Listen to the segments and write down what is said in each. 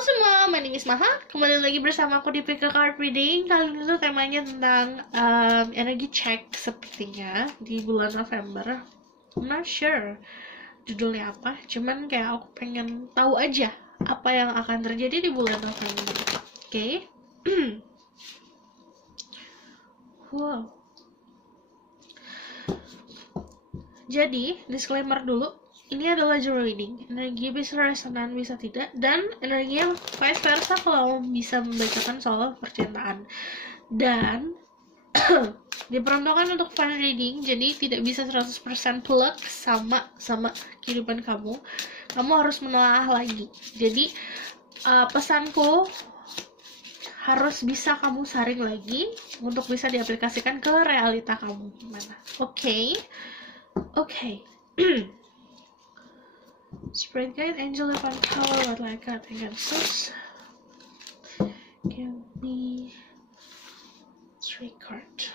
semua, my name is Maha. Kembali lagi bersama aku di Pick a Card Reading. Kali ini tuh temanya tentang energi check sepertinya di bulan November. I'm not sure judulnya apa, cuman kayak aku pengen tahu aja apa yang akan terjadi di bulan November. Oke. Wow. Jadi, disclaimer dulu. Ini adalah journal reading, energi bisa resonan, bisa tidak, dan energinya vice versa kalau bisa membacakan soal percintaan. Dan diperuntukkan untuk fun reading, jadi tidak bisa 100% plug sama kehidupan kamu. Kamu harus menelaah lagi. Jadi pesanku harus bisa kamu saring lagi untuk bisa diaplikasikan ke realita kamu gimana. Oke. Spirit guide, angel, divine power, what like God, angels. Give me 3 card.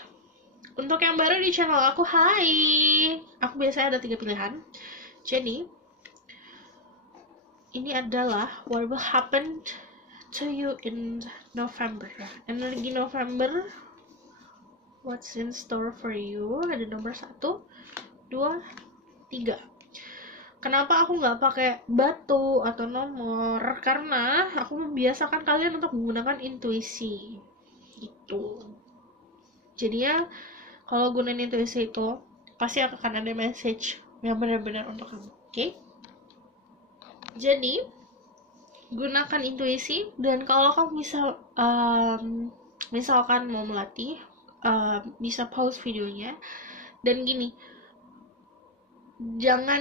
Untuk yang baru di channel aku, hai. Aku biasanya ada 3 pilihan. Jadi, ini adalah what will happen to you in November. Energi November, what's in store for you? Ada nomor 1, 2, 3. Kenapa aku nggak pakai batu atau nomor? Karena aku membiasakan kalian untuk menggunakan intuisi. Gitu. Jadinya kalau gunain intuisi itu pasti akan ada message yang benar-benar untuk kamu. Oke? Jadi gunakan intuisi, dan kalau kamu bisa misalkan mau melatih, bisa pause videonya dan gini. Jangan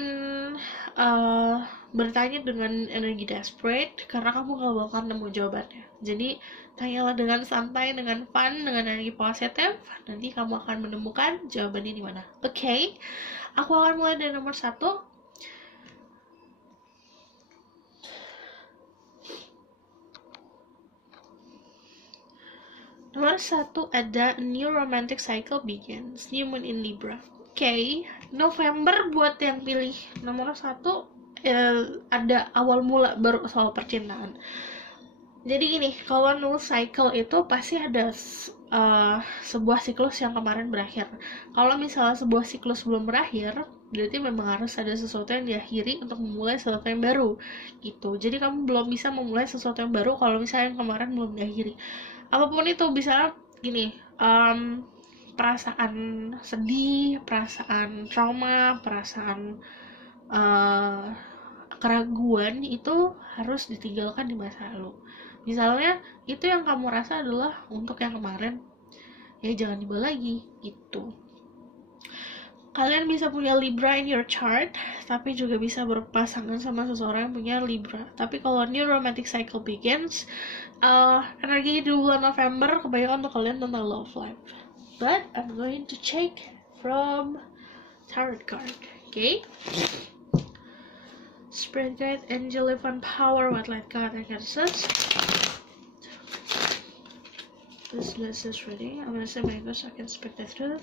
bertanya dengan energi desperate, karena kamu gak bakal nemu jawabannya. Jadi tanyalah dengan santai, dengan fun, dengan energi positif. Nanti kamu akan menemukan jawabannya di mana. Oke? Aku akan mulai dari nomor 1. Nomor 1 ada New Romantic Cycle Begins, New Moon in Libra. Oke, November buat yang pilih nomor 1 ada awal mula baru soal percintaan. Jadi gini, kalau new cycle itu pasti ada sebuah siklus yang kemarin berakhir. Kalau misalnya sebuah siklus belum berakhir, berarti memang harus ada sesuatu yang diakhiri untuk memulai sesuatu yang baru gitu. Jadi kamu belum bisa memulai sesuatu yang baru kalau misalnya yang kemarin belum diakhiri. Apapun itu, bisa gini, perasaan sedih, perasaan trauma, perasaan keraguan itu harus ditinggalkan di masa lalu. Misalnya itu yang kamu rasa adalah untuk yang kemarin, ya jangan dibawa lagi gitu. Kalian bisa punya Libra in your chart, tapi juga bisa berpasangan sama seseorang yang punya Libra. Tapi kalau New Romantic Cycle Begins, energi di bulan November kebanyakan untuk kalian tentang love life. But I'm going to check from tarot card. Okay? Spirit guide, angel, divine power, what light God, Angels. This is ready. I'm gonna say my English so I can speak the truth.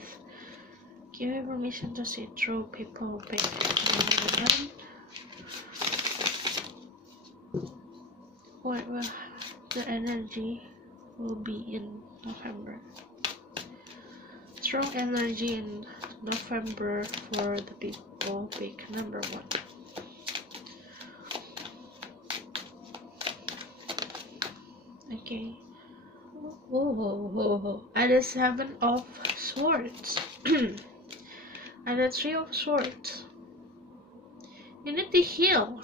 Give me permission to see through people. What will the energy will be in November? Strong energy in November for the people. Pick number 1. Okay. Ada 7 of Swords. Ada 3 of Swords. You need to heal.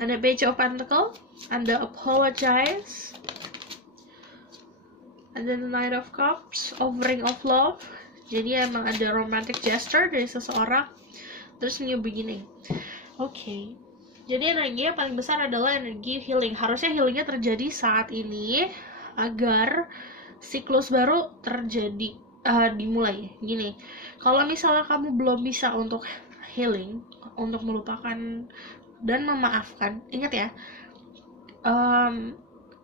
Ada Page of Pentacles. Ada Apologize. Ada the Knight of Cups, offering of love. Jadi emang ada romantic gesture dari seseorang. Terus new beginning. Oke. Jadi energi yang paling besar adalah energi healing. Harusnya healingnya terjadi saat ini agar siklus baru terjadi, dimulai. Gini, kalau misalnya kamu belum bisa untuk healing, untuk melupakan dan memaafkan, ingat ya,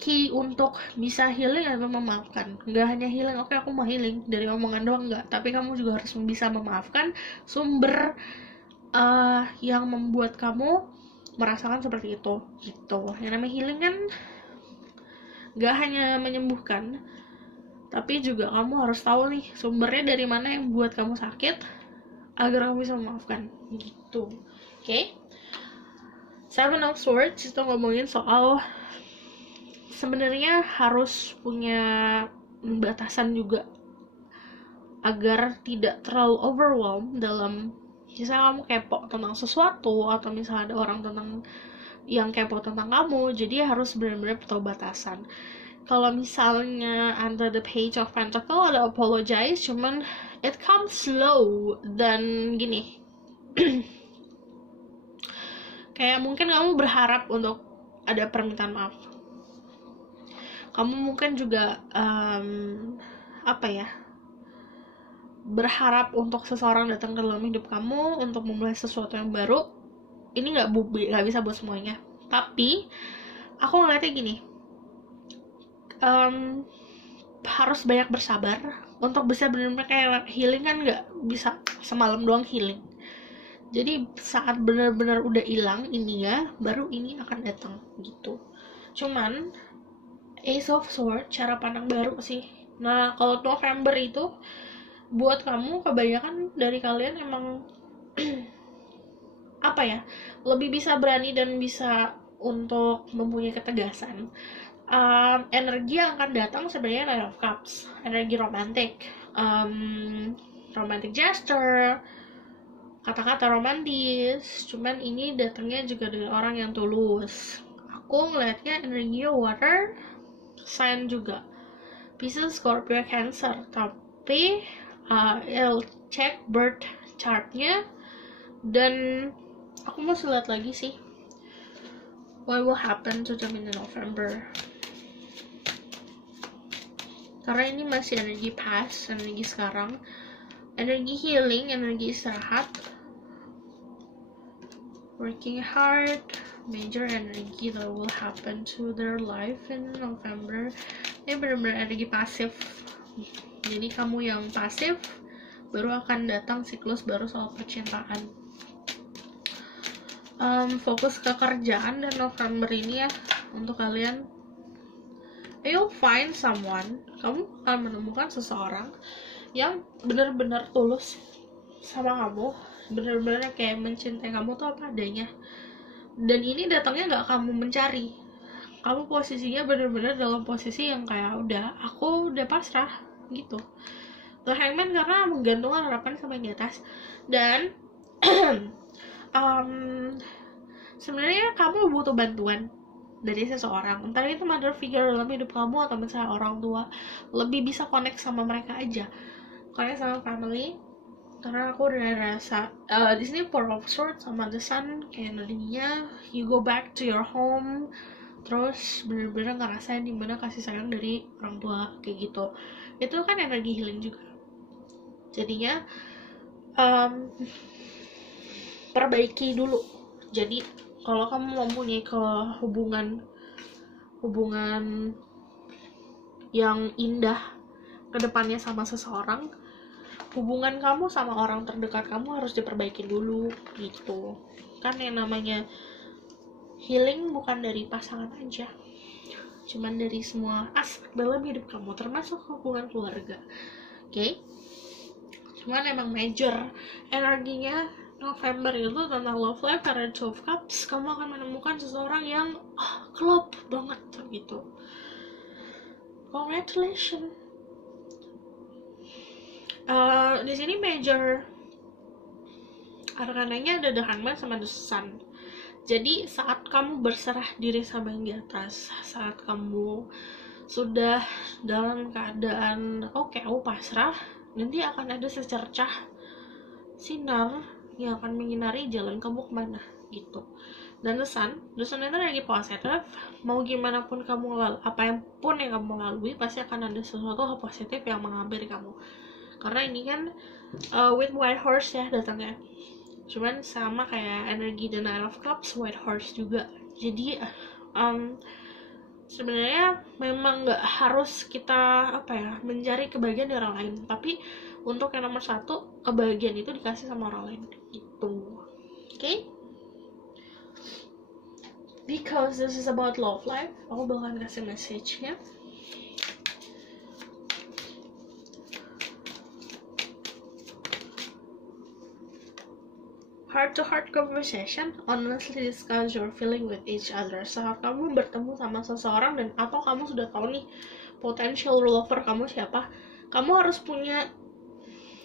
key untuk bisa healing adalah memaafkan. Nggak hanya healing, oke aku mau healing dari omongan doang, nggak, tapi kamu juga harus bisa memaafkan sumber yang membuat kamu merasakan seperti itu gitu. Yang namanya healing kan nggak hanya menyembuhkan, tapi juga kamu harus tahu nih sumbernya dari mana yang buat kamu sakit agar kamu bisa memaafkan gitu. Oke? Seven of Swords itu ngomongin soal sebenarnya harus punya batasan juga agar tidak terlalu overwhelmed dalam misalnya kamu kepo tentang sesuatu, atau misalnya ada orang yang kepo tentang kamu, jadi harus benar-benar tahu batasan. Kalau misalnya under the page of Pentacle ada apologize, cuman it comes slow dan gini kayak mungkin kamu berharap untuk ada permintaan maaf. Kamu mungkin juga berharap untuk seseorang datang ke dalam hidup kamu untuk memulai sesuatu yang baru. Ini nggak bisa buat semuanya, tapi aku ngeliatnya gini, harus banyak bersabar untuk bisa benar-benar kayak healing kan nggak bisa semalam doang healing. Jadi saat benar-benar udah hilang ininya, baru ini akan datang gitu. Cuman Ace of Swords cara pandang baru sih. Nah kalau November itu buat kamu, kebanyakan dari kalian emang lebih bisa berani dan bisa untuk mempunyai ketegasan. Energi yang akan datang sebenarnya Nine of Cups, energi romantic, romantic gesture, kata-kata romantis. Cuman ini datangnya juga dari orang yang tulus. Aku ngeliatnya energi water sign juga, Pisces, Scorpio, Cancer. Tapi I'll check birth chartnya, dan aku mau lihat lagi sih what will happen to them in November, karena ini masih energi past, energi sekarang, energi healing, energi istirahat, working hard, major energy that will happen to their life in November. Ini benar-benar energi pasif. Jadi kamu yang pasif, baru akan datang siklus baru soal percintaan. Fokus ke kerjaan dan November ini ya untuk kalian. You'll find someone. Kamu akan menemukan seseorang yang benar-benar tulus sama kamu, benar-benar kayak mencintai kamu tuh apa adanya. Dan ini datangnya nggak kamu mencari. Kamu posisinya benar-benar dalam posisi yang kayak aku udah pasrah gitu. The Hangman karena menggantungkan harapan sama yang di atas. Dan sebenarnya kamu butuh bantuan dari seseorang, entah itu mother figure dalam hidup kamu atau misalnya orang tua. Lebih bisa connect sama mereka aja, connect sama family. Karena aku udah rasa di sini Four of Swords sama The Sun kayak energinya you go back to your home, terus bener-bener ngerasain dimana kasih sayang dari orang tua kayak gitu. Itu kan energi healing juga. Jadinya perbaiki dulu. Jadi kalau kamu mempunyai hubungan yang indah kedepannya sama seseorang, hubungan kamu sama orang terdekat kamu harus diperbaiki dulu gitu. Kan yang namanya healing bukan dari pasangan aja, cuman dari semua aspek dalam hidup kamu, termasuk hubungan keluarga. Oke? Cuman emang major energinya November itu tentang love life, karena Two of Cups. Kamu akan menemukan seseorang yang klop banget gitu. Congratulations. Di sini major arkananya ada The Hangman sama The Sun. Jadi saat kamu berserah diri sama yang di atas, saat kamu sudah dalam keadaan aku pasrah, nanti akan ada secercah sinar yang akan menyinari jalan kamu kemana gitu. Dan The Sun itu lagi positif. Mau gimana pun kamu apapun yang kamu lalui, pasti akan ada sesuatu hal positif yang menghampiri kamu. Karena ini kan with White Horse ya datangnya. Cuman sama kayak energi The Nine of Cups, White Horse juga. Jadi sebenarnya memang nggak harus kita mencari kebahagiaan dari orang lain, tapi untuk yang nomor satu, kebahagiaan itu dikasih sama orang lain gitu. Okay? Because this is about love life, aku bakalan kasih message-nya. Heart-to-heart conversation, honestly discuss your feeling with each other. Saat kamu bertemu sama seseorang dan atau kamu sudah tahu nih potential lover kamu siapa, kamu harus punya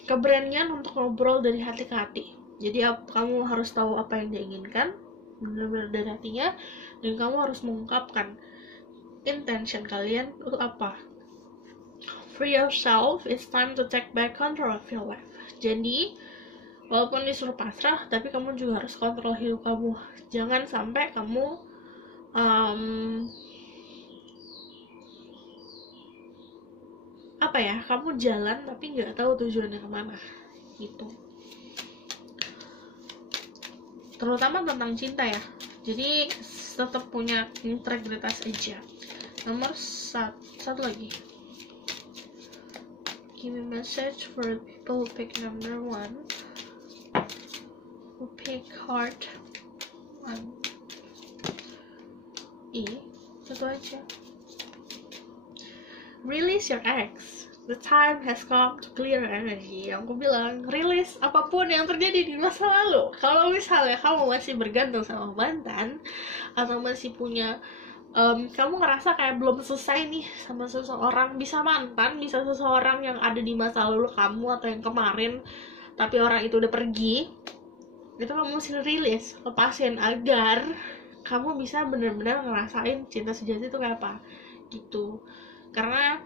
keberanian untuk ngobrol dari hati ke hati. Jadi kamu harus tahu apa yang dia inginkan benar-benar dari hatinya, dan kamu harus mengungkapkan intention kalian untuk apa. Free yourself, it's time to take back control of your life. Jadi walaupun disuruh pasrah, tapi kamu juga harus kontrol hidup kamu. Jangan sampai kamu kamu jalan tapi nggak tahu tujuannya kemana gitu. Terutama tentang cinta ya, jadi tetap punya integritas aja. Nomor satu lagi, give me message for people who pick number 1, who pick heart 1. Satu aja. Release your ex. The time has come to clear energy. Yang aku bilang, release apapun yang terjadi di masa lalu. Kalau misalnya kamu masih bergantung sama mantan, atau masih punya kamu ngerasa kayak belum selesai nih sama seseorang, bisa mantan, bisa seseorang yang ada di masa lalu kamu atau yang kemarin, tapi orang itu udah pergi, itu kamu mesti release, lepasin, agar kamu bisa benar-benar ngerasain cinta sejati itu kayak apa gitu. Karena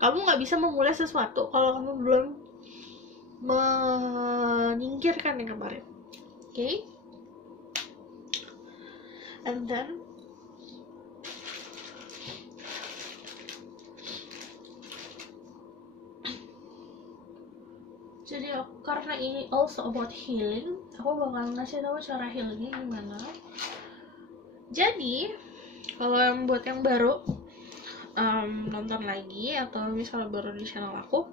kamu nggak bisa memulai sesuatu kalau kamu belum menyingkirkan yang kemarin. Okay? And then jadi karena ini also about healing, aku bakal ngasih tahu cara healingnya gimana. Jadi kalau yang buat yang baru nonton lagi atau misalnya baru di channel aku,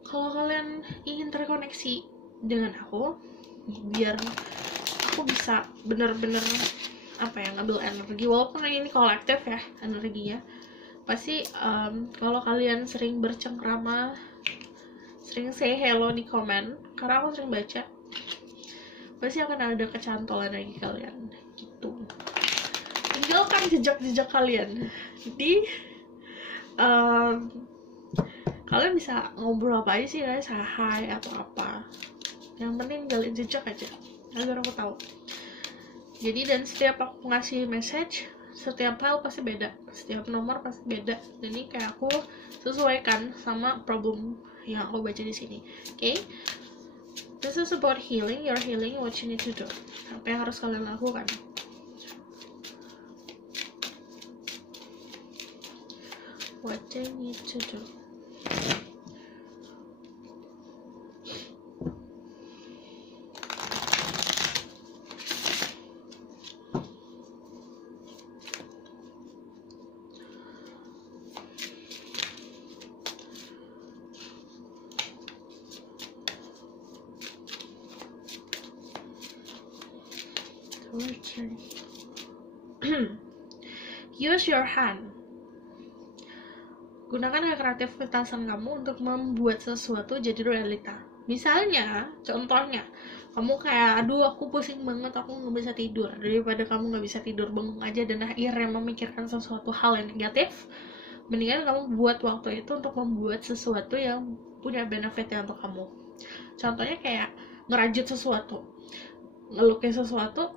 kalau kalian ingin terkoneksi dengan aku biar aku bisa bener-bener ngambil energi, walaupun ini kolektif ya energinya, pasti kalau kalian sering bercengkrama, sering say hello di komen, karena aku sering baca, pasti akan ada kecantolan energi kalian gitu. Tinggalkan jejak-jejak kalian di kalian bisa ngobrol apa aja sih, guys, hai atau apa, yang penting tinggalin jejak aja agar aku tahu. Jadi dan setiap aku ngasih message, setiap hal pasti beda, setiap nomor pasti beda, jadi kayak aku sesuaikan sama problem yang aku baca di sini. Okay, this is about healing. Your healing, what you need to do, apa yang harus kalian lakukan. What they need to do. Use your hand. Gunakan kekreativitasan kamu untuk membuat sesuatu jadi realita. Misalnya, contohnya, kamu kayak, aduh aku pusing banget, aku nggak bisa tidur. Daripada kamu nggak bisa tidur bengong aja dan akhirnya memikirkan sesuatu hal yang negatif, mendingan kamu buat waktu itu untuk membuat sesuatu yang punya benefitnya untuk kamu. Contohnya kayak ngerajut sesuatu, ngelukis sesuatu.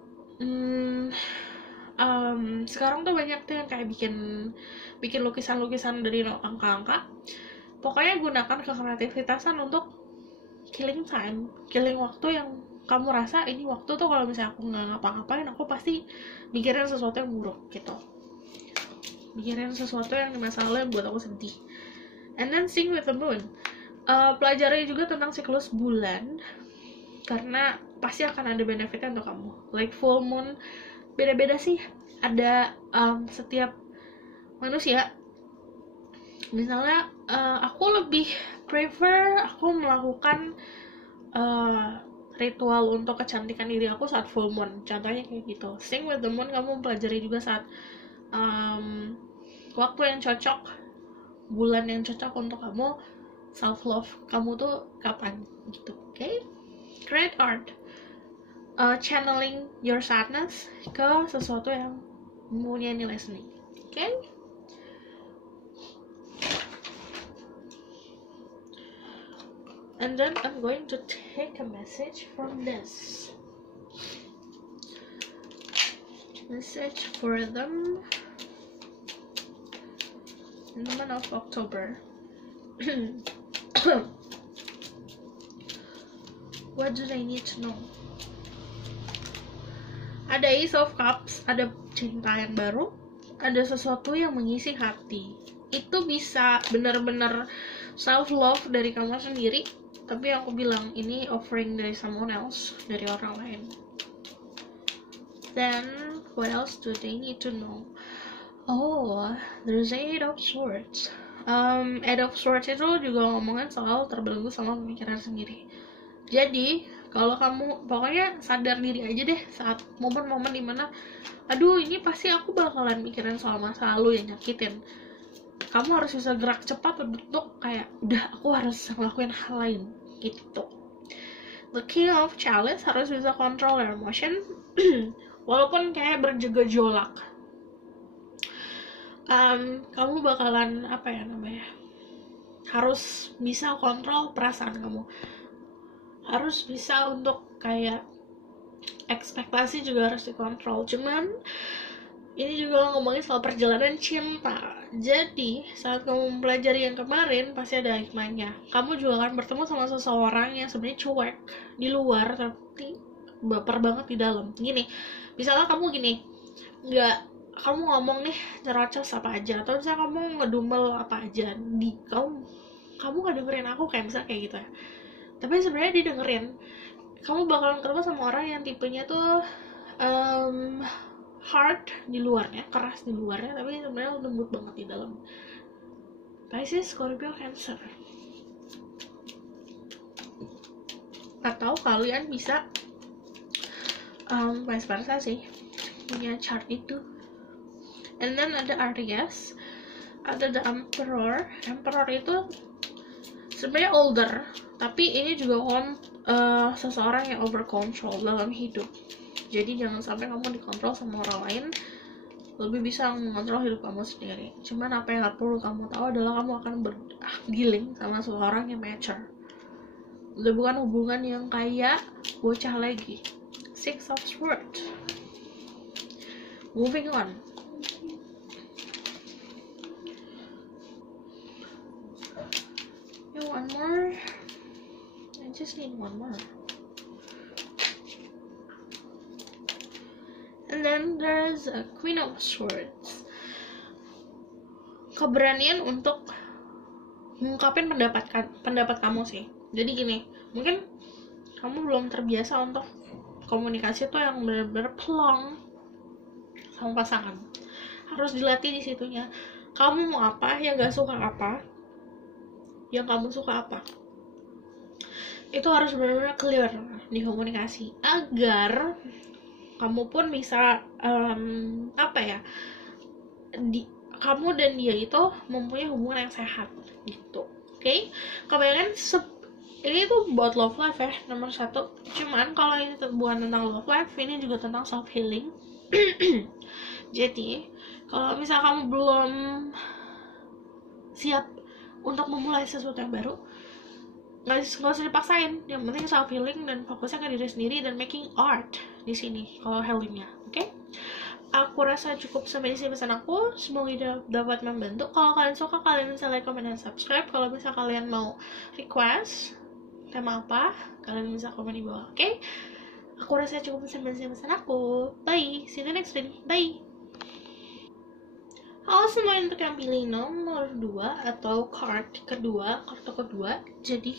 Sekarang tuh banyak tuh yang kayak bikin lukisan-lukisan dari angka-angka. Pokoknya gunakan kekreativitasan untuk killing time, killing waktu yang kamu rasa ini waktu tuh kalau misalnya aku nggak ngapa-ngapain, aku pasti mikirin sesuatu yang buruk gitu, mikirin sesuatu yang di masa lalu yang buat aku sedih. And then sing with the moon. Pelajari juga tentang siklus bulan, karena pasti akan ada benefitnya untuk kamu. Like full moon beda-beda sih, ada setiap manusia, misalnya aku lebih prefer aku melakukan ritual untuk kecantikan diri aku saat full moon, contohnya kayak gitu. Sing with the moon, kamu pelajari juga saat waktu yang cocok, bulan yang cocok untuk kamu self love kamu tuh kapan gitu. Okay, create art, channeling your sadness ke sesuatu yang mempunyai nilai seni. Okay, and then I'm going to take a message from this. Message for them in the month of October. What do they need to know? Ada Ace of Cups, ada cinta yang baru, ada sesuatu yang mengisi hati. Itu bisa benar-benar self love dari kamu sendiri, tapi aku bilang ini offering dari someone else, dari orang lain. Then what else do they need to know? Oh, there's Eight of Swords. Eight of Swords itu juga ngomongin soal terbelenggu sama pemikiran sendiri. Jadi kalau kamu pokoknya sadar diri aja deh saat momen-momen dimana aduh ini pasti aku bakalan mikirin soal masa lalu yang nyakitin, kamu harus bisa gerak cepat untuk kayak udah aku harus ngelakuin hal lain gitu. The King of Chalice harus bisa control your emotion walaupun kayak bergejolak. Kamu bakalan apa ya namanya, harus bisa kontrol perasaan kamu, harus bisa untuk kayak ekspektasi juga harus dikontrol. Cuman ini juga ngomongin soal perjalanan cinta. Jadi saat kamu mempelajari yang kemarin pasti ada hikmahnya. Kamu juga akan bertemu sama seseorang yang sebenarnya cuek di luar tapi baper banget di dalam. Gini, misalnya kamu gini, nggak kamu ngomong nih nyerocos apa aja, atau misalnya kamu ngedumel apa aja di kamu nggak dengerin aku kayak misalnya kayak gitu ya. Tapi sebenarnya dia dengerin. Kamu bakalan ketemu sama orang yang tipenya tuh hard di luarnya, keras di luarnya, tapi sebenarnya lembut banget di dalam. Pisces, Scorpio, Cancer. Atau kalian bisa vice versa sih, punya chart itu. And then ada Aries, ada the Emperor. Emperor itu sebenarnya older, tapi ini juga seseorang yang over control dalam hidup. Jadi jangan sampai kamu dikontrol sama orang lain, lebih bisa mengontrol hidup kamu sendiri. Cuman apa yang perlu kamu tahu adalah kamu akan berdealing sama seseorang yang mature. Udah bukan hubungan yang kayak bocah lagi. Six of Swords. Moving on. One more. I just need one more. And then there's a Queen of Swords. Keberanian untuk mengungkapin pendapat kamu sih. Jadi gini, mungkin kamu belum terbiasa untuk komunikasi tuh yang benar-benar plong sama pasangan. Harus dilatih di situnya. Kamu mau apa, yang gak suka apa, yang kamu suka apa. Itu harus benar-benar clear di komunikasi agar kamu pun bisa kamu dan dia itu mempunyai hubungan yang sehat gitu. Oke? Kebanyakan ini tuh buat love life ya, nomor 1. Cuman kalau ini bukan tentang love life, ini juga tentang self healing. Jadi kalau misal kamu belum siap untuk memulai sesuatu yang baru, nggak usah dipaksain. Yang penting self healing dan fokusnya ke diri sendiri dan making art di sini kalau healingnya. Oke? Aku rasa cukup sampai di sini pesan aku. Semoga dapat membantu. Kalau kalian suka, kalian bisa like, comment, dan subscribe. Kalau bisa kalian mau request tema apa, kalian bisa komen di bawah. Oke? Aku rasa cukup sampai di sini pesan aku. Bye. See you in the next video. Bye. Halo semua, untuk yang pilih nomor 2 atau kartu kedua. Jadi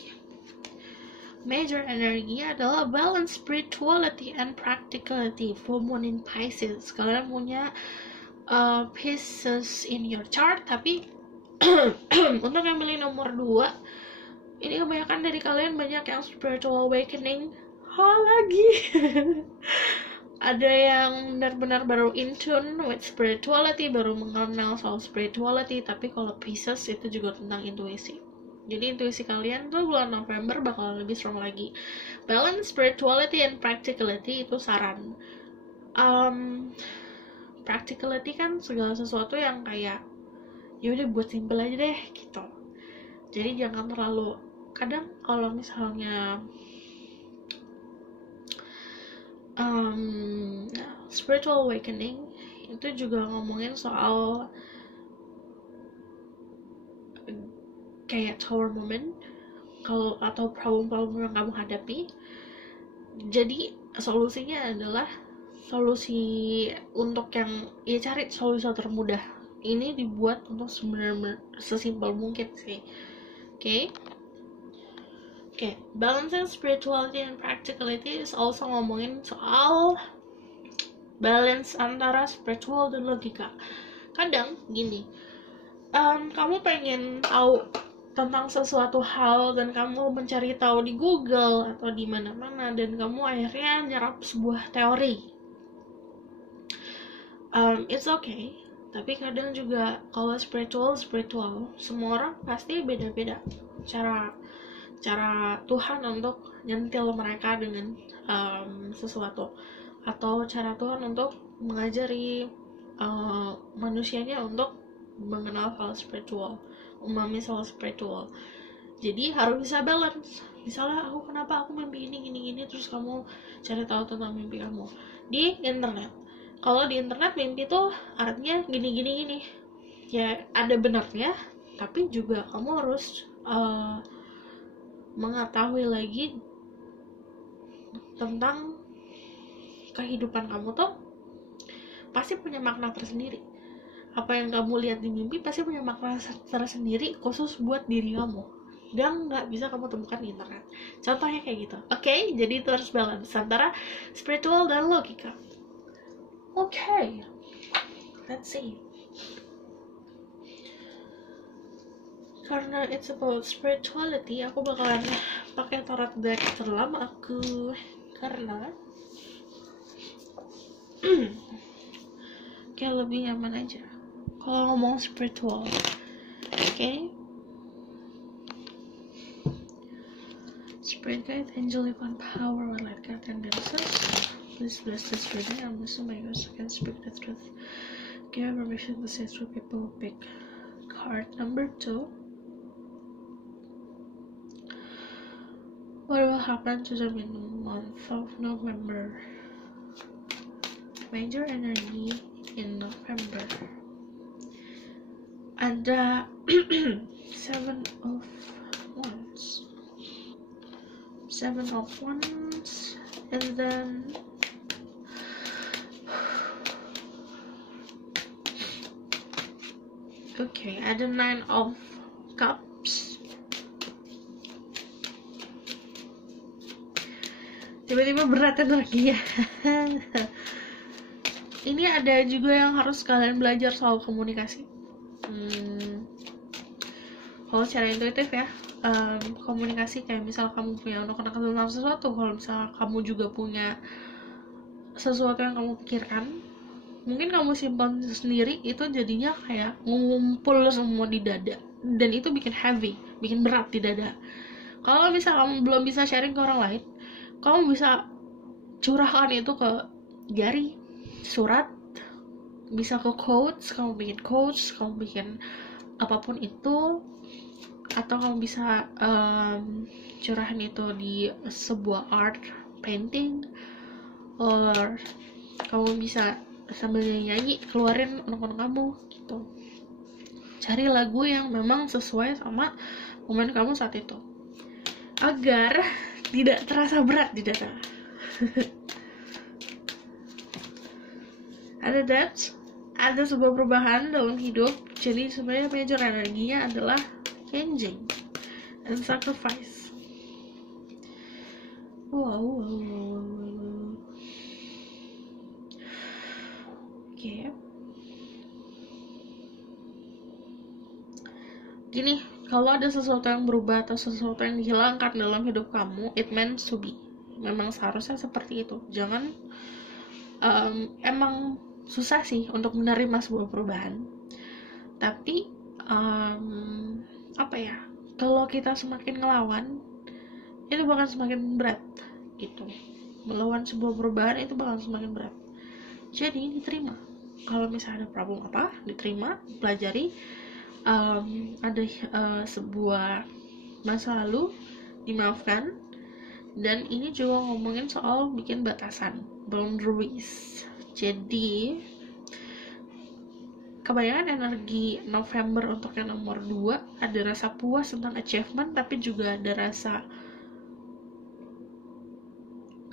major energi adalah balance, spirituality, and practicality. Full moon in Pisces. Kalian punya pieces in your chart, tapi untuk yang milih nomor 2, ini kebanyakan dari kalian banyak yang spiritual awakening lagi. Ada yang benar-benar baru in tune with spirituality, baru mengenal soal spirituality. Tapi kalau pieces itu juga tentang intuisi. Jadi intuisi kalian tuh bulan November bakal lebih strong lagi. Balance spirituality and practicality itu saran. Practicality kan segala sesuatu yang kayak yaudah buat simple aja deh gitu. Jadi jangan terlalu, kadang kalau misalnya spiritual awakening itu juga ngomongin soal kayak tower moment atau problem-problem yang kamu hadapi. Jadi solusinya adalah solusi untuk yang cari solusi termudah. Ini dibuat untuk sebenarnya sesimpel mungkin sih. Oke, balancing spirituality and practicality is also ngomongin soal balance antara spiritual dan logika. Kadang gini, kamu pengen tahu tentang sesuatu hal dan kamu mencari tahu di Google atau di mana-mana dan kamu akhirnya nyerap sebuah teori. It's okay, tapi kadang juga kalau spiritual, semua orang pasti beda-beda cara Tuhan untuk nyentil mereka dengan sesuatu, atau cara Tuhan untuk mengajari manusianya untuk mengenal hal spiritual, memahami soal spiritual. Jadi harus bisa balance. Misalnya kenapa aku mimpi ini, terus kamu cari tahu tentang mimpi kamu di internet. Kalau di internet mimpi tuh artinya gini. Ya ada benarnya, tapi juga kamu harus mengetahui lagi tentang kehidupan kamu tuh pasti punya makna tersendiri. Apa yang kamu lihat di mimpi pasti punya makna tersendiri khusus buat diri kamu, dan nggak bisa kamu temukan di internet. Contohnya kayak gitu. Oke, jadi itu harus balance antara spiritual dan logika. Oke, let's see. Karena it's about spirituality, aku bakalan pakai tarot deck terlama aku, karena kayak lebih nyaman aja kalau ngomong spiritual. Okay? Spirit guide, angel divine power, or light guide and guidance. Please bless this reading. I'm assuming my guys can speak the truth. Give permission to say through people. Pick card number 2. What will happen to them in the month of November? Major energy in November. Ada 7 of Wands, and then ada 9 of Cups. Tiba-tiba berat energi ya. Ini ada juga yang harus kalian belajar soal komunikasi. Kalau secara intuitif ya, komunikasi kayak misal kamu punya unek-unek tentang sesuatu, kalau misal kamu juga punya sesuatu yang kamu pikirkan, mungkin kamu simpan sendiri, itu jadinya kayak ngumpul semua di dada, dan itu bikin heavy, bikin berat di dada. Kalau misal kamu belum bisa sharing ke orang lain, kamu bisa curahkan itu ke diary, surat, bisa ke quotes, kamu bikin apapun itu, atau kamu bisa curahan itu di sebuah art painting, or kamu bisa sambil nyanyi keluarin unek-unek kamu gitu. Cari lagu yang memang sesuai sama momen kamu saat itu agar tidak terasa berat di dada. Ada sebuah perubahan dalam hidup. Jadi sebenarnya major energinya adalah changing and sacrifice. Wow. Oke. gini, kalau ada sesuatu yang berubah atau sesuatu yang dihilangkan dalam hidup kamu, it meant to be, memang seharusnya seperti itu. Jangan emang susah sih untuk menerima sebuah perubahan, tapi apa ya, kalau kita semakin ngelawan itu bakal semakin berat gitu. Melawan sebuah perubahan itu bakal semakin berat. Jadi diterima. Kalau misalnya ada problem apa, diterima, pelajari. Ada sebuah masa lalu, dimaafkan. Dan ini juga ngomongin soal bikin batasan, boundaries. Jadi kebanyakan energi November untuk yang nomor 2 ada rasa puas tentang achievement, tapi juga ada rasa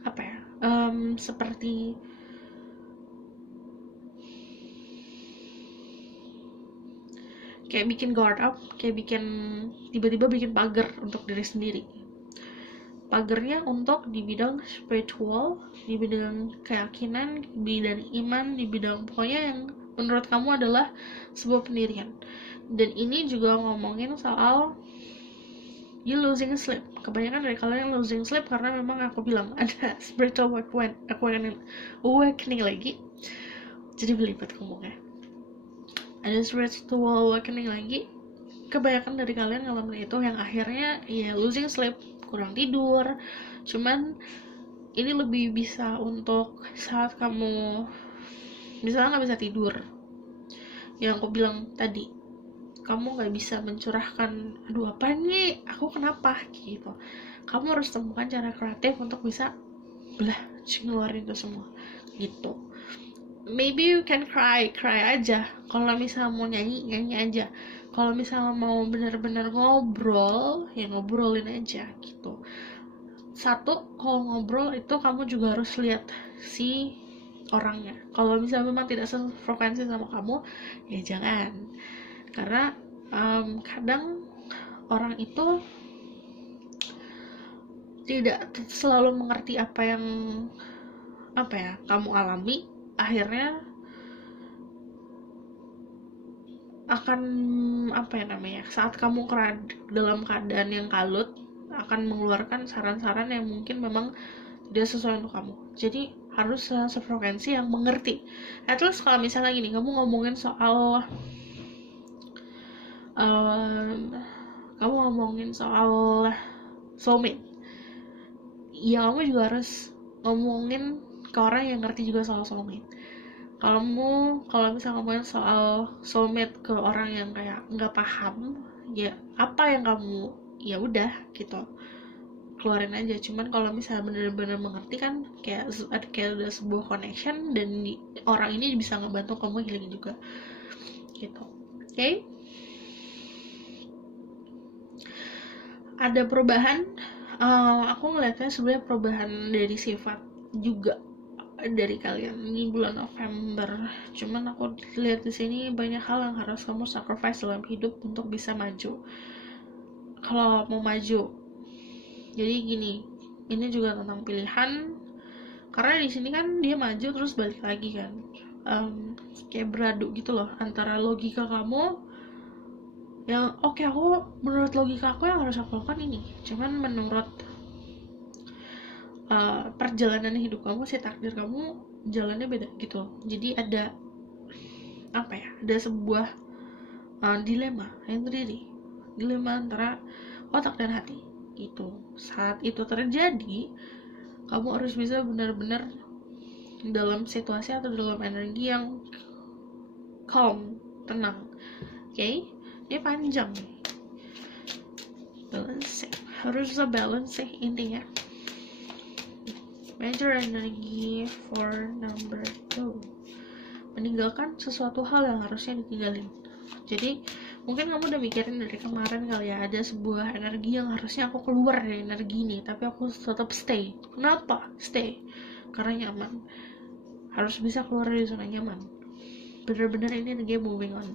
apa ya, seperti kayak bikin guard up, kayak tiba-tiba bikin pagar untuk diri sendiri. Pagarnya untuk di bidang spiritual, di bidang keyakinan, di bidang iman, di bidang pokoknya yang menurut kamu adalah sebuah pendirian. Dan ini juga ngomongin soal you losing sleep. Kebanyakan dari kalian yang losing sleep karena memang aku bilang ada spiritual awakening lagi. Jadi belibet ngomongnya. Ada spiritual awakening lagi. Kebanyakan dari kalian ngalamin itu yang akhirnya ya losing sleep, kurang tidur. Cuman ini lebih bisa untuk saat kamu misalnya nggak bisa tidur, yang aku bilang tadi, kamu nggak bisa mencurahkan aduh apa nih, aku kenapa gitu. Kamu harus temukan cara kreatif untuk bisa ngeluarin itu semua gitu. Maybe you can cry aja. Kalau misalnya mau nyanyi aja. Kalau misalnya mau benar-benar ngobrol, ya ngobrolin aja gitu. Satu, kalau ngobrol itu kamu juga harus lihat si orangnya. Kalau misalnya memang tidak sefrekuensi sama kamu, ya jangan. Karena kadang orang itu tidak selalu mengerti apa yang kamu alami. Akhirnya akan saat kamu dalam keadaan yang kalut, akan mengeluarkan saran-saran yang mungkin memang tidak sesuai untuk kamu. Jadi harus sefrekuensi yang mengerti. At least kalau misalnya gini, kamu ngomongin soal soulmate, ya kamu juga harus ngomongin ke orang yang ngerti juga soal soulmate. Kalau misalnya ngomongin soal soulmate ke orang yang kayak nggak paham, ya apa yang kamu, ya udah gitu, keluarin aja. Cuman kalau misalnya benar-benar mengerti kan kayak ada sebuah connection, dan orang ini bisa ngebantu kamu healing juga gitu. Okay? Ada perubahan, aku ngeliatnya sebenarnya perubahan dari sifat juga dari kalian ini bulan November. Cuman aku lihat di sini banyak hal yang harus kamu sacrifice dalam hidup untuk bisa maju. Kalau mau maju, jadi gini, ini juga tentang pilihan. Karena di sini kan dia maju terus balik lagi kan, kayak beradu gitu loh antara logika kamu yang aku menurut logika aku yang harus aku lakukan ini, cuman menurut perjalanan hidup kamu, si takdir kamu jalannya beda gitu. Jadi ada ada sebuah dilema yang terjadi, dilema antara otak dan hati gitu. Saat itu terjadi, kamu harus bisa benar-benar dalam situasi atau dalam energi yang calm, tenang. Okay? Ini panjang nih, balancing, harus bisa balancing intinya. Major energy for number 2, meninggalkan sesuatu hal yang harusnya ditinggalin. Jadi mungkin kamu udah mikirin dari kemarin kali ya, ada sebuah energi yang harusnya aku keluar dari energi ini, tapi aku tetap stay. Kenapa stay? Karena nyaman. Harus bisa keluar dari zona nyaman. Bener-bener ini energi moving on,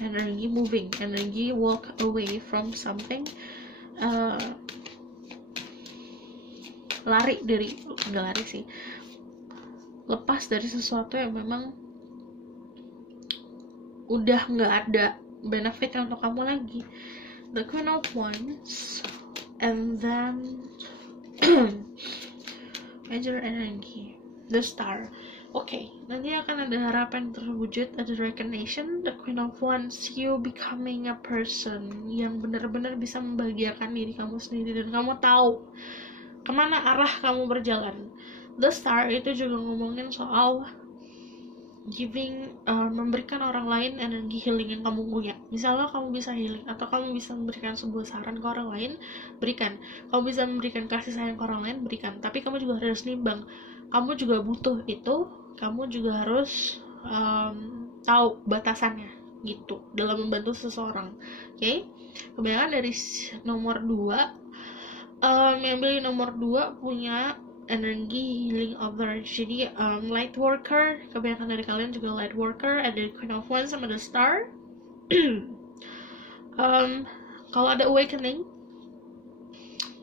energi moving, energi walk away from something, lepas dari sesuatu yang memang udah nggak ada benefitnya untuk kamu lagi. The Queen of Wands, and then major energy, the Star. Oke, nanti akan ada harapan terwujud, ada recognition. The Queen of Wands, you becoming a person yang benar-benar bisa membahagiakan diri kamu sendiri dan kamu tahu kemana arah kamu berjalan. The Star itu juga ngomongin soal giving, memberikan orang lain energi healing yang kamu punya. Misalnya kamu bisa healing atau kamu bisa memberikan sebuah saran ke orang lain, berikan. Kamu bisa memberikan kasih sayang ke orang lain, berikan. Tapi kamu juga harus nimbang, kamu juga butuh itu, kamu juga harus tahu batasannya gitu dalam membantu seseorang. Oke? Kebanyakan dari nomor 2, yang pilih nomor 2 punya energi healing others. Jadi light worker, kebanyakan dari kalian juga light worker. Ada Queen of Wands sama the Star. Kalau ada awakening,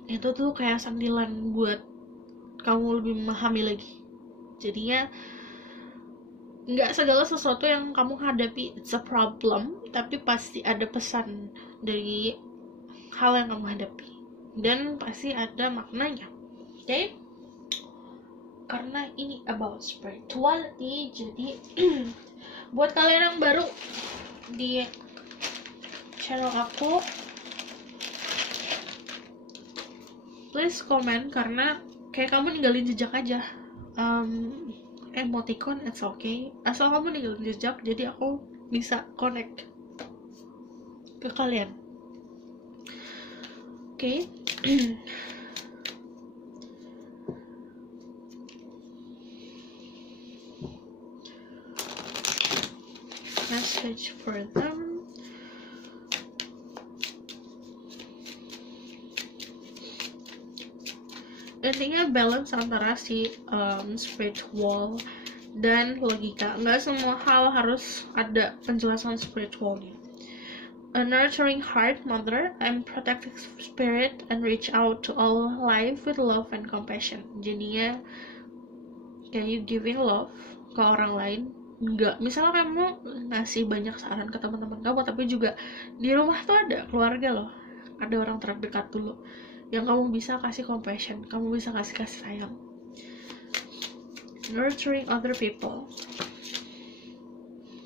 itu tuh kayak sambilan buat kamu lebih memahami lagi. Jadinya nggak segala sesuatu yang kamu hadapi it's a problem, tapi pasti ada pesan dari hal yang kamu hadapi dan pasti ada maknanya. Oke? Karena ini about spirituality, jadi buat kalian yang baru di channel aku, please komen, karena kayak kamu ninggalin jejak aja. Emoticon it's okay, asal kamu ninggalin jejak, jadi aku bisa connect ke kalian. Oke. Message for them. Intinya balance antara si spiritual dan logika. Nggak semua hal harus ada penjelasan spiritualnya. A nurturing heart, mother, and protective spirit, and reach out to all life with love and compassion. Jadinya kayak you giving love ke orang lain. Enggak, misalnya kamu ngasih banyak saran ke teman-teman kamu, tapi juga di rumah tuh ada keluarga loh, ada orang terdekat dulu yang kamu bisa kasih compassion, kamu bisa kasih sayang. Nurturing other people.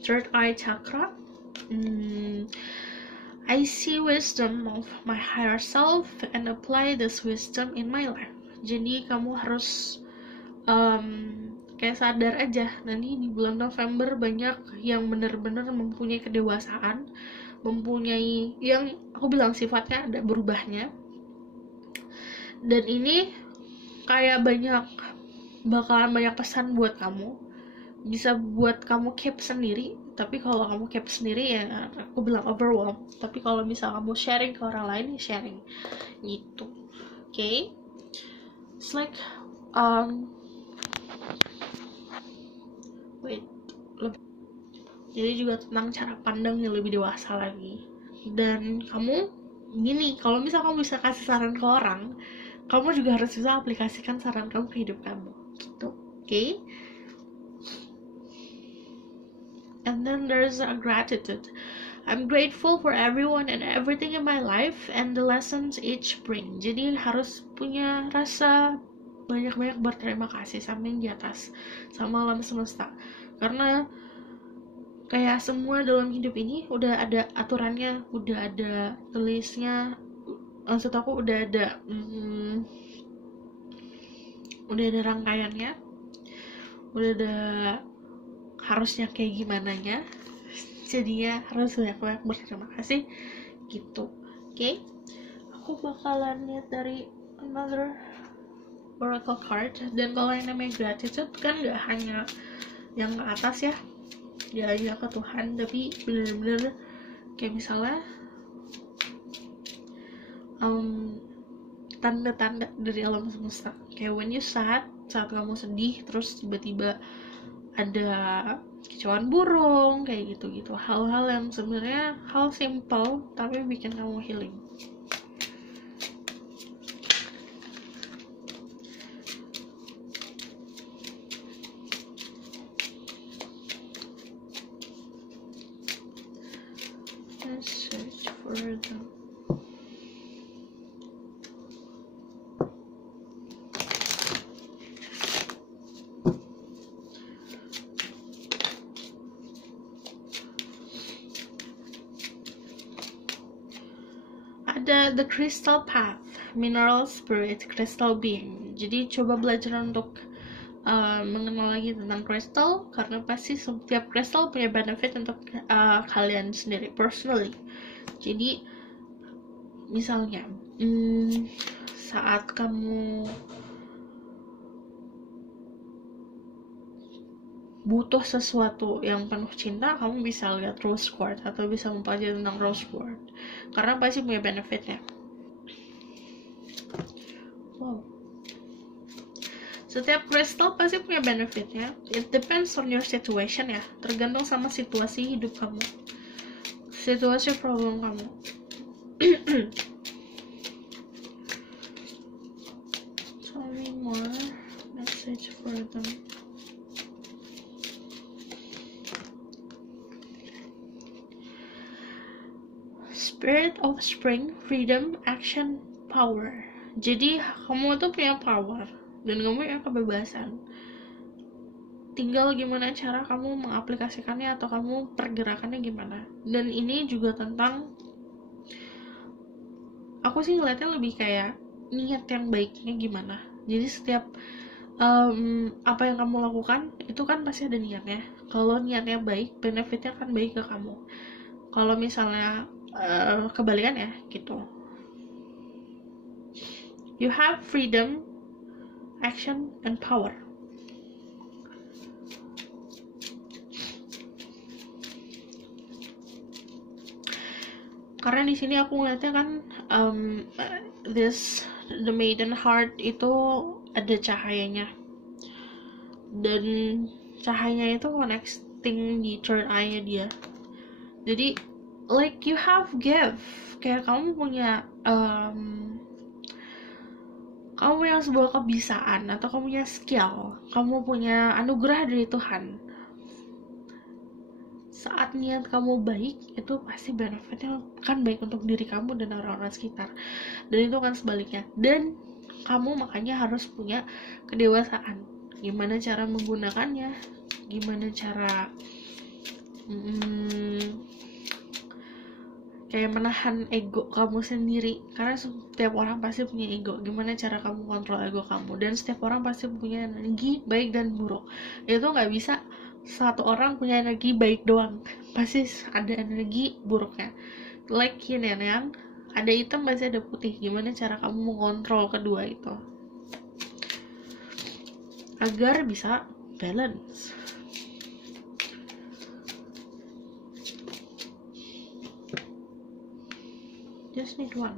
Third eye chakra. I see wisdom of my higher self and apply this wisdom in my life. Jadi kamu harus kayak sadar aja, nanti di bulan November banyak yang benar-benar mempunyai kedewasaan, mempunyai yang aku bilang sifatnya ada berubahnya. Dan ini kayak bakalan banyak pesan buat kamu, bisa buat kamu keep sendiri. Tapi kalau kamu keep sendiri ya aku bilang overwhelmed. Tapi kalau bisa kamu sharing ke orang lain, sharing gitu. Okay? It's like jadi juga tentang cara pandang yang lebih dewasa lagi. Dan kamu gini, kalau misal kamu bisa kasih saran ke orang, kamu juga harus bisa aplikasikan saran kamu ke hidup kamu gitu. Okay? And then there's a gratitude. I'm grateful for everyone and everything in my life and the lessons each bring. Jadi harus punya rasa banyak-banyak berterima kasih sama yang di atas, sama alam semesta. Karena kayak semua dalam hidup ini udah ada aturannya, udah ada tulisnya. Maksud aku udah ada rangkaiannya, udah ada harusnya kayak gimana nya. Jadinya harus banyak-banyak berterima kasih gitu. Oke? Aku bakalan lihat dari another oracle card. Dan kalau yang namanya gratitude kan gak hanya yang ke atas ya, gak hanya ke Tuhan, tapi bener-bener kayak misalnya tanda-tanda dari alam semesta. Kayak when you sad, saat kamu sedih terus tiba-tiba ada kicauan burung, kayak gitu-gitu. Hal-hal yang sebenarnya hal simple tapi bikin kamu healing. ada the crystal path, mineral spirit, crystal being. Jadi coba belajar untuk mengenal lagi tentang crystal, karena pasti setiap crystal punya benefit untuk kalian sendiri personally. Jadi misalnya saat kamu butuh sesuatu yang penuh cinta, kamu bisa lihat rose quartz atau bisa mempelajari tentang rose quartz, karena pasti punya benefitnya. Wow. Setiap crystal pasti punya benefitnya. It depends on your situation ya, tergantung sama situasi hidup kamu, situasi problem kamu. Tell me more message for them. Spirit of spring, freedom, action, power. Jadi kamu tuh punya power dan kamu punya kebebasan. Tinggal gimana cara kamu mengaplikasikannya atau kamu pergerakannya gimana. Dan ini juga tentang, aku sih ngeliatnya lebih kayak niat yang baiknya gimana. Jadi setiap apa yang kamu lakukan itu kan pasti ada niatnya. Kalau niatnya baik, benefitnya akan baik ke kamu. Kalau misalnya kebalikan ya gitu. You have freedom, action, and power. Karena di sini aku ngeliatnya kan the maiden heart itu ada cahayanya, dan cahayanya itu connecting di third eye-nya dia. Jadi like you have give, kayak kamu punya kamu punya sebuah kebiasaan atau kamu punya skill, kamu punya anugerah dari Tuhan. Saat niat kamu baik, itu pasti benefitnya kan baik untuk diri kamu dan orang-orang sekitar. Dan itu kan sebaliknya. Dan kamu makanya harus punya kedewasaan. Gimana cara menggunakannya, gimana cara kayak menahan ego kamu sendiri, karena setiap orang pasti punya ego. Gimana cara kamu kontrol ego kamu, dan setiap orang pasti punya energi baik dan buruk. Itu nggak bisa satu orang punya energi baik doang, pasti ada energi buruknya. Like yin and yang, ada hitam pasti ada putih. Gimana cara kamu mengontrol kedua itu agar bisa balance. Just need one.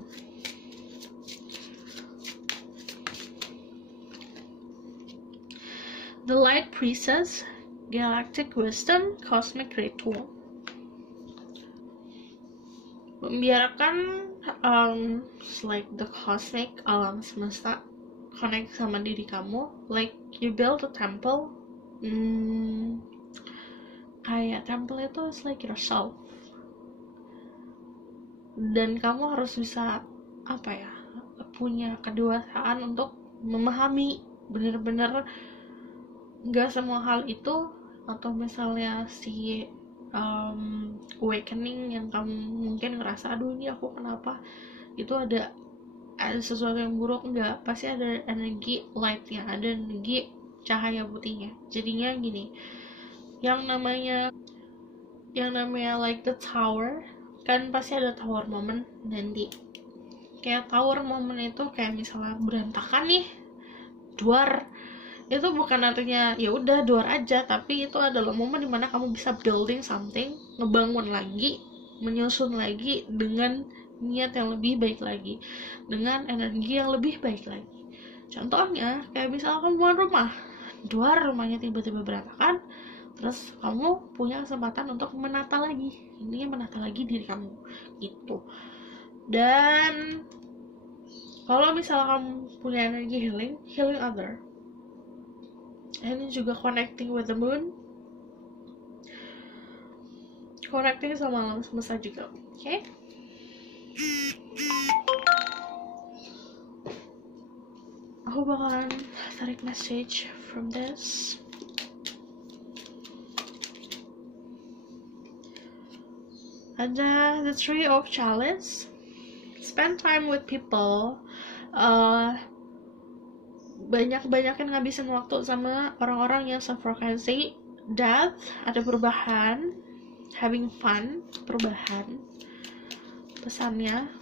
The Light Priestess, Galactic Wisdom, Cosmic Ritual. Membiarkan like the cosmic, alam semesta connect sama diri kamu. Like you build a temple. Kayak temple itu is like yourself. Dan kamu harus bisa punya kedewasaan untuk memahami benar-benar nggak semua hal itu, atau misalnya si awakening yang kamu mungkin ngerasa aduh ini aku kenapa, itu ada sesuatu yang buruk. Enggak, pasti ada energi lightnya, ada energi cahaya putihnya. Jadinya gini, yang namanya like the tower kan pasti ada tower moment nanti. Kayak tower moment itu kayak misalnya berantakan nih, duar, itu bukan artinya ya udah duar aja, tapi itu adalah momen dimana kamu bisa building something, ngebangun lagi, menyusun lagi dengan niat yang lebih baik lagi, dengan energi yang lebih baik lagi. Contohnya kayak misalnya kamu buat rumah, duar, rumahnya tiba-tiba berantakan, terus kamu punya kesempatan untuk menata lagi, intinya menata lagi diri kamu gitu. Dan kalau misalnya kamu punya energi healing other, ini juga connecting with the moon, connecting sama alam semesta juga. Okay? Aku bakalan tarik message from this. Ada the Tree of Chalice, spend time with people, banyakin ngabisin waktu sama orang-orang yang sefrekuensi. That ada perubahan, having fun, perubahan pesannya.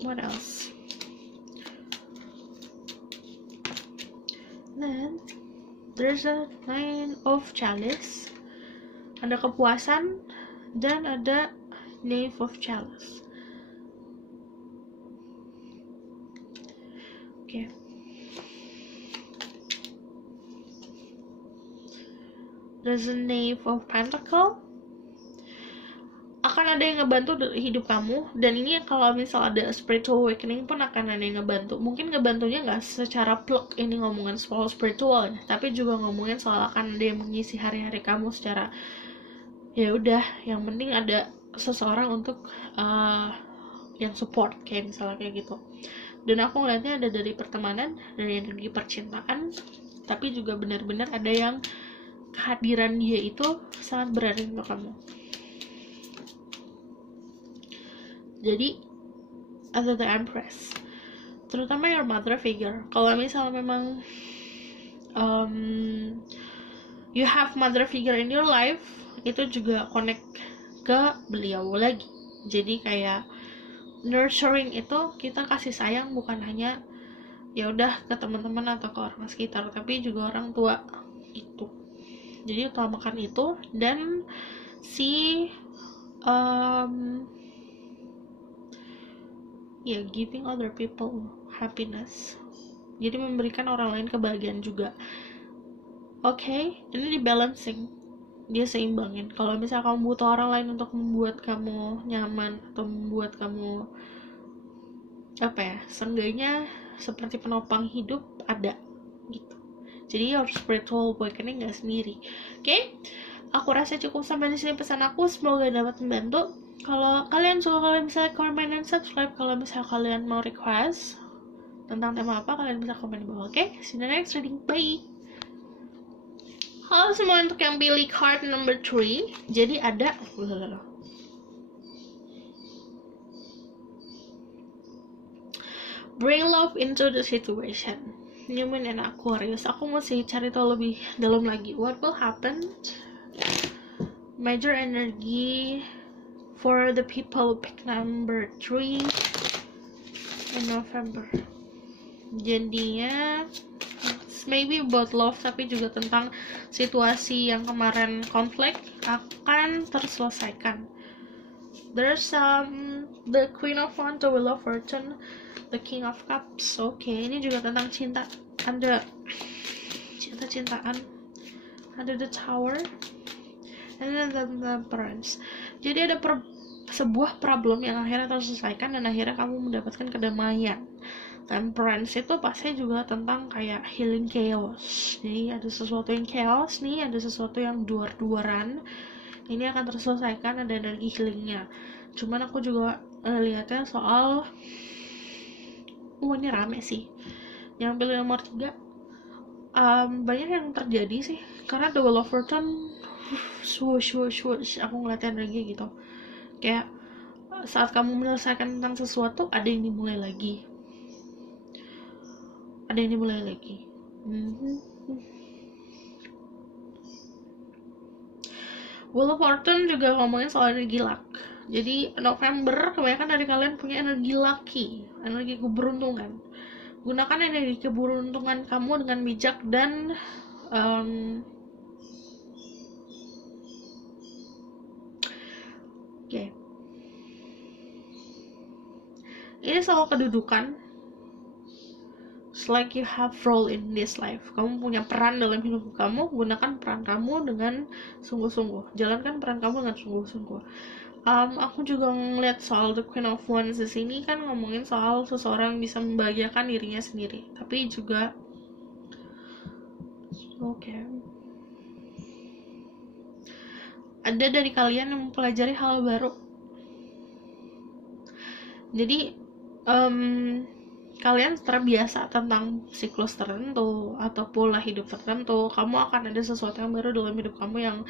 What else? Then there's a Nine of Chalice, ada kepuasan, dan ada Knave of Chalice. Oke. There's a Knave of Pentacle, akan ada yang ngebantu hidup kamu, dan ini kalau misal ada spiritual awakening pun akan ada yang ngebantu. Mungkin ngebantunya nggak secara plug ini ngomongin soal spiritual, tapi juga ngomongin soal akan ada yang mengisi hari-hari kamu secara ya udah, yang penting ada seseorang untuk yang support, kayak misalnya kayak gitu. Dan aku ngeliatnya ada dari pertemanan, dari energi percintaan, tapi juga benar-benar ada yang kehadiran dia itu sangat berarti untuk kamu. Jadi ada the Empress, terutama your mother figure. Kalau misalnya memang you have mother figure in your life, itu juga connect ke beliau lagi. Jadi kayak nurturing itu kita kasih sayang bukan hanya ya udah ke teman-teman atau ke orang sekitar, tapi juga orang tua itu. Jadi utamakan itu, dan si giving other people happiness, jadi memberikan orang lain kebahagiaan juga. Oke, ini di balancing, dia seimbangin. Kalau misalnya kamu butuh orang lain untuk membuat kamu nyaman atau membuat kamu seenggaknya seperti penopang hidup, ada gitu. Jadi your spiritual awakening gak sendiri. Oke? Aku rasa cukup sampai di sini pesan aku, semoga dapat membantu. Kalau kalian suka, kalian bisa komen dan subscribe. Kalau misalnya kalian mau request tentang tema apa, kalian bisa komen di bawah. Oke? See you in the next reading. Bye! Halo semua, untuk yang pilih card number 3, jadi ada bring love into the situation. New Moon and Aquarius. Aku mesti cari tahu lebih dalam lagi what will happen. Major energy for the people who pick number 3 in November. Jadinya maybe about love, tapi juga tentang situasi yang kemarin konflik akan terselesaikan. There's the Queen of Wands, the Wheel of Fortune, the King of Cups. Oke, ini juga tentang cinta. Ada cinta-cintaan. Ada the Tower, and then the Temperance. Jadi ada sebuah problem yang akhirnya terselesaikan dan akhirnya kamu mendapatkan kedamaian. Temperance itu pasti juga tentang kayak healing chaos. Jadi ada sesuatu yang chaos nih, ada sesuatu yang duar-duaran. Ini akan terselesaikan, ada energi healingnya. Cuman aku juga lihatnya soal ini rame sih. Yang pilih nomor 3 banyak yang terjadi sih, karena the Wheel of Fortune swoosh. Aku ngeliatnya energi gitu, kayak saat kamu menyelesaikan tentang sesuatu, ada yang dimulai lagi. Wheel of Fortune juga ngomongin soal energi luck. Jadi November kebanyakan dari kalian punya energi lucky, energi keberuntungan. Gunakan energi keberuntungan kamu dengan bijak dan ini soal kedudukan. It's like you have role in this life. Kamu punya peran dalam hidup kamu. Gunakan peran kamu dengan sungguh-sungguh. Jalankan peran kamu dengan sungguh-sungguh. Aku juga ngeliat soal the Queen of Wands di sini, kan ngomongin soal seseorang bisa membahagiakan dirinya sendiri, tapi juga ada dari kalian yang mempelajari hal baru. Jadi kalian terbiasa tentang siklus tertentu atau pola hidup tertentu. Kamu akan ada sesuatu yang baru dalam hidup kamu yang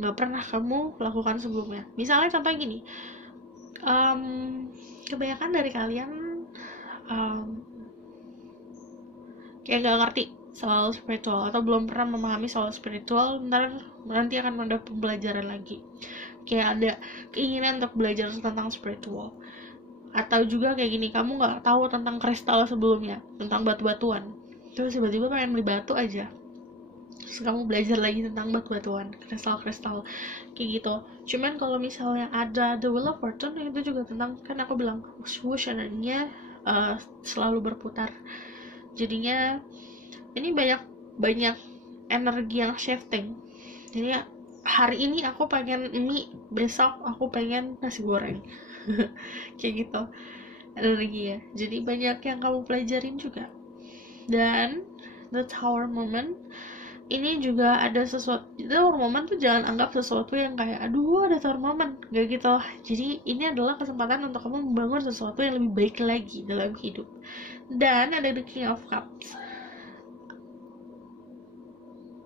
gak pernah kamu lakukan sebelumnya. Misalnya contoh gini, kebanyakan dari kalian kayak nggak ngerti soal spiritual atau belum pernah memahami soal spiritual. Nanti akan ada pembelajaran lagi, kayak ada keinginan untuk belajar tentang spiritual. Atau juga kayak gini, kamu nggak tahu tentang kristal sebelumnya, tentang batu-batuan, terus tiba-tiba pengen beli batu aja, terus kamu belajar lagi tentang batu-batuan, kristal-kristal, kayak gitu. Cuman kalau misalnya ada the wheel of fortune, itu juga tentang, kan aku bilang swoosh energinya selalu berputar, jadinya ini banyak energi yang shifting. Jadi hari ini aku pengen mie, besok aku pengen nasi goreng. Kayak gitu energi ya. Jadi banyak yang kamu pelajarin juga. Dan the tower moment ini juga ada sesuatu. Tower moment tuh jangan anggap sesuatu yang kayak aduh ada tower moment, gak gitu. Jadi ini adalah kesempatan untuk kamu membangun sesuatu yang lebih baik lagi dalam hidup. Dan ada the king of cups.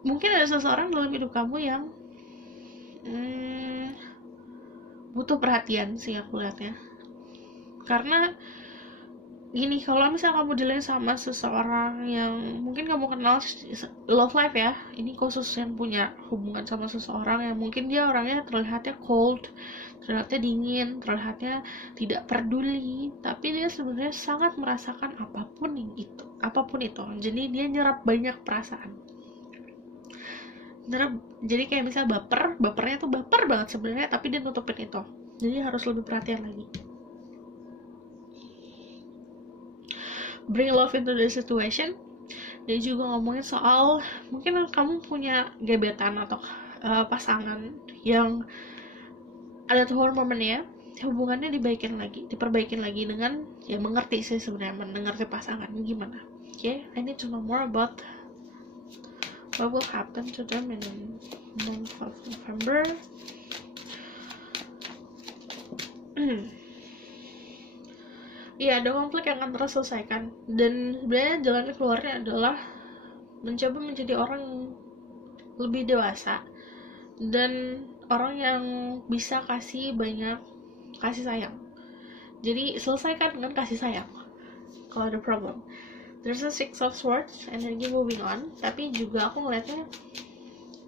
Mungkin ada seseorang dalam hidup kamu yang butuh perhatian sih aku lihatnya. Karena gini, kalau misalnya kamu dealing sama seseorang yang mungkin kamu kenal love life ya, ini khusus yang punya hubungan sama seseorang yang mungkin dia orangnya terlihatnya cold, terlihatnya dingin, terlihatnya tidak peduli, tapi dia sebenarnya sangat merasakan apapun itu. Jadi dia nyerap banyak perasaan. Jadi kayak misal bapernya tuh baper banget sebenarnya, tapi dia nutupin itu. Jadi harus lebih perhatian lagi. Bring love into the situation. Dia juga ngomongin soal mungkin kamu punya gebetan atau pasangan yang ada tower moment ya, hubungannya diperbaikin lagi dengan ya mengerti sih sebenarnya, mengerti pasangan gimana. Okay, I need to know more about what will happen to them in the month of November. Iya, ada konflik yang akan terselesaikan, dan sebenarnya jalan keluarnya adalah mencoba menjadi orang lebih dewasa dan orang yang bisa kasih banyak kasih sayang. Jadi selesaikan dengan kasih sayang kalau ada problem. There's a six of swords, energy moving on, tapi juga aku ngeliatnya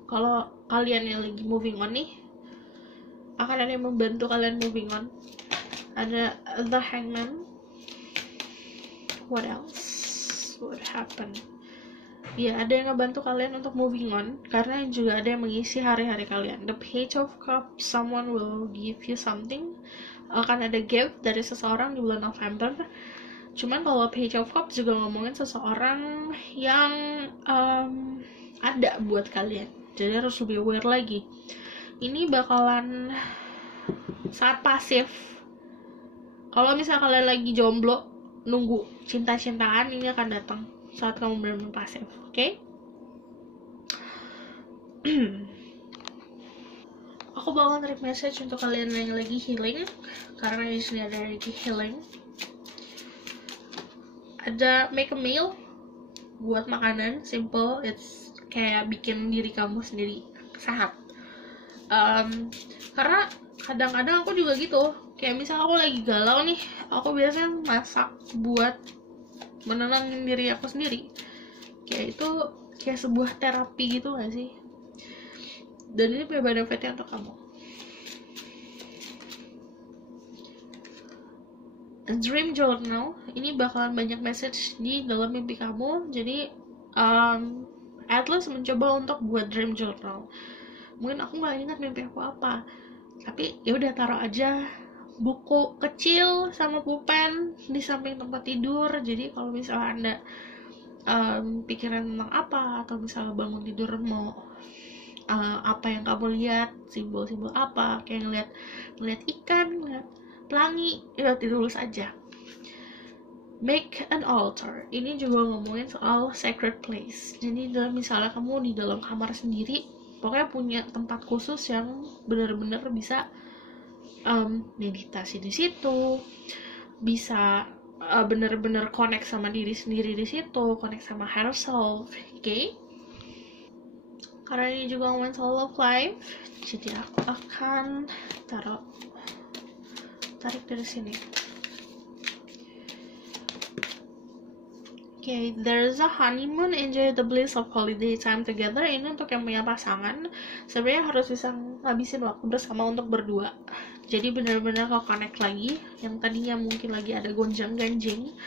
kalau kalian yang lagi moving on nih, akan ada yang membantu kalian moving on. Ada the hangman. What else would happen? Ya, ada yang ngebantu kalian untuk moving on, karena juga ada yang mengisi hari-hari kalian. The page of cups, someone will give you something. Akan ada gift dari seseorang di bulan November. Cuman kalau page of cups juga ngomongin seseorang yang ada buat kalian, jadi harus lebih aware lagi. Ini bakalan sangat pasif. Kalau misalnya kalian lagi jomblo nunggu cinta-cintaan, ini akan datang saat kamu benar-benar pasif. Oke? Aku bakal tarik message untuk kalian yang lagi healing, karena di sini ada energi healing. Ada make a meal, buat makanan simple, it's kayak bikin diri kamu sendiri sehat. Karena kadang-kadang aku juga gitu, kayak misal aku lagi galau nih, aku biasanya masak buat menenangin diri aku sendiri. Kayak itu kayak sebuah terapi gitu gak sih? Dan ini punya benefitnya untuk kamu. A dream journal, ini bakalan banyak message di dalam mimpi kamu. Jadi at least mencoba untuk buat dream journal. Mungkin aku nggak ingat mimpi aku apa, tapi ya udah taruh aja buku kecil sama pulpen di samping tempat tidur. Jadi kalau misalnya anda pikiran tentang apa, atau misalnya bangun tidur mau apa yang kamu lihat, simbol-simbol apa, kayak ngeliat ikan, ngeliat pelangi, ya ditulis aja. Make an altar, ini juga ngomongin soal sacred place. Jadi misalnya kamu di dalam kamar sendiri, pokoknya punya tempat khusus yang benar-benar bisa meditasi di situ, bisa benar-benar connect sama diri sendiri di situ, connect sama higher self. Okay? Karena ini juga ngomongin soal love life, jadi aku akan tarik dari sini. Okay, there's a honeymoon, enjoy the bliss of holiday time together. Ini untuk yang punya pasangan, sebenarnya harus bisa ngabisin waktu bersama untuk berdua. Jadi benar-benar kau connect lagi, yang tadinya mungkin lagi ada gonjang-ganjing,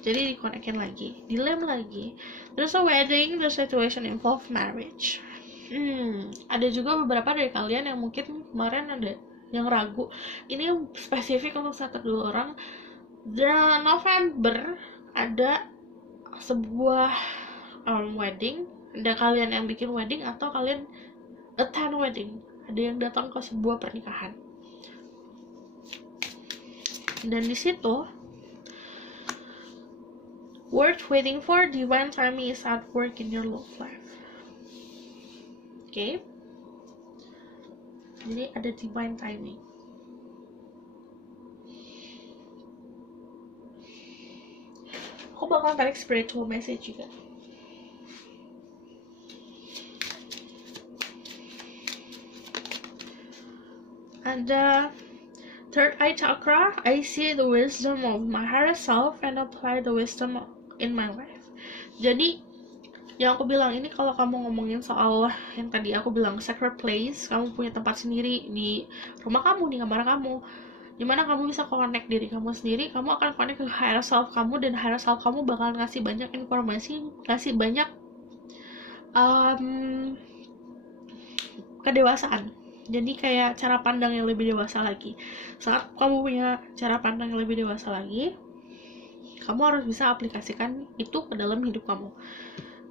jadi di-connectin lagi, dilem lagi. There's a wedding, the situation involve marriage. Ada juga beberapa dari kalian yang mungkin kemarin ada yang ragu. Ini spesifik untuk satu dua orang. The November ada sebuah wedding, ada kalian yang bikin wedding atau kalian attend wedding, ada yang datang ke sebuah pernikahan. Dan di situ worth waiting for, divine timing is at work in your love life. Okay, jadi ada divine timing. Aku bakal tarik spiritual message juga. Ada third eye chakra, I see the wisdom of my higher self and apply the wisdom in my life. Jadi yang aku bilang ini, kalau kamu ngomongin soal yang tadi aku bilang sacred place, kamu punya tempat sendiri di rumah kamu, di kamar kamu, dimana kamu bisa connect diri kamu sendiri, kamu akan connect ke higher self kamu, dan higher self kamu bakal ngasih banyak informasi, ngasih banyak kedewasaan. Jadi kayak cara pandang yang lebih dewasa lagi. Saat kamu punya cara pandang yang lebih dewasa lagi, kamu harus bisa aplikasikan itu ke dalam hidup kamu.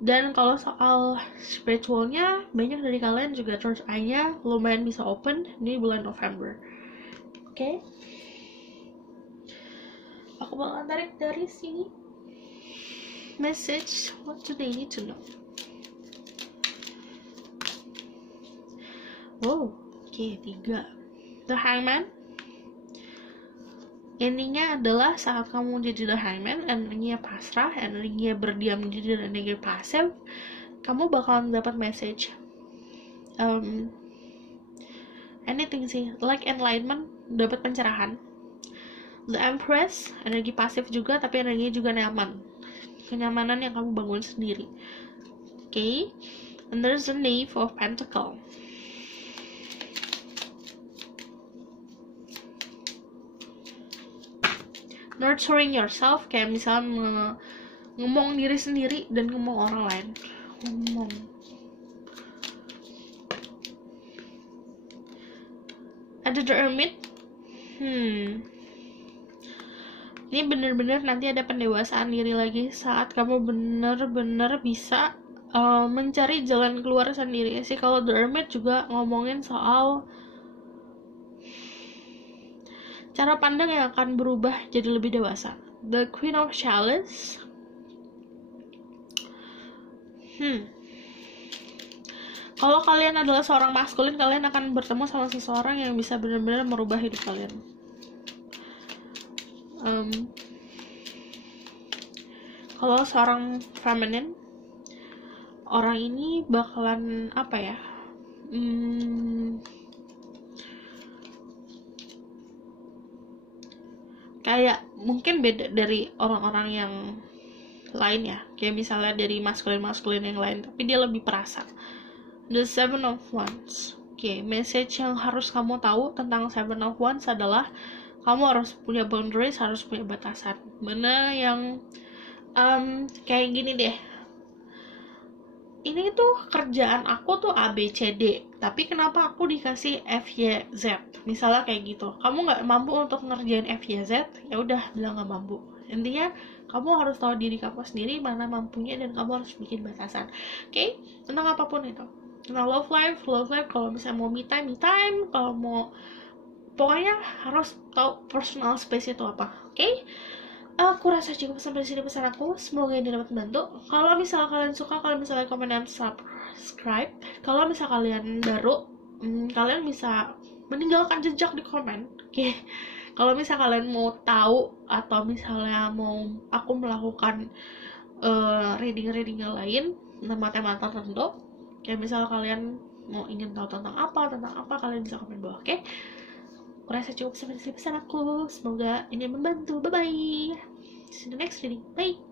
Dan kalau soal spiritualnya, banyak dari kalian juga third eye-nya lumayan bisa open di bulan November. Oke, aku bakal tarik dari sini message, what do they need to know. Oke, 3. The Hangman. Endingnya adalah saat kamu jadi the hangman, energinya pasrah, energinya berdiam diri, dan energi pasif, kamu bakalan dapat message anything sih, like enlightenment, dapat pencerahan. The Empress, energi pasif juga, tapi energinya juga nyaman, kenyamanan yang kamu bangun sendiri. Okay, and there's the Knave of Pentacles. Nurturing yourself, kayak misalnya ngomong diri sendiri dan ngomong orang lain. Ada The Hermit. Ini bener-bener nanti ada pendewasaan diri lagi saat kamu bener-bener bisa mencari jalan keluar sendiri sih. Kalau The Hermit juga ngomongin soal cara pandang yang akan berubah jadi lebih dewasa. The Queen of Chalice. Kalau kalian adalah seorang maskulin, kalian akan bertemu sama seseorang yang bisa benar-benar merubah hidup kalian. Kalau seorang feminin, orang ini bakalan apa ya? Kayak mungkin beda dari orang-orang yang lain ya, kayak misalnya dari maskulin yang lain, tapi dia lebih perasa. The Seven of Wands. Oke, message yang harus kamu tahu tentang Seven of Wands adalah kamu harus punya boundaries, harus punya batasan. Mana yang kayak gini deh, ini tuh kerjaan aku tuh A, B, C, D, tapi kenapa aku dikasih F, Y, Z? Misalnya kayak gitu. Kamu nggak mampu untuk ngerjain F, Y, Z, ya udah bilang nggak mampu. Intinya kamu harus tahu diri kamu sendiri mana mampunya, dan kamu harus bikin batasan. Oke? Tentang apapun itu. Tentang love life, kalau misalnya mau me time, kalau mau, pokoknya harus tahu personal space itu apa. Oke? Aku rasa cukup sampai sini pesan aku. Semoga ini dapat membantu. Kalau misalnya kalian suka, kalau misalnya komen dan subscribe. Kalau misalnya kalian baru, kalian bisa meninggalkan jejak di komen. Oke. Kalau misalnya kalian mau tahu, atau misalnya mau aku melakukan reading yang lain tema-tema tertentu, kayak misalnya kalian mau ingin tahu tentang apa, kalian bisa komen bawah. Oke? Aku rasa cukup sampai sini pesan aku. Semoga ini membantu. Bye bye. See you in the next reading. Bye.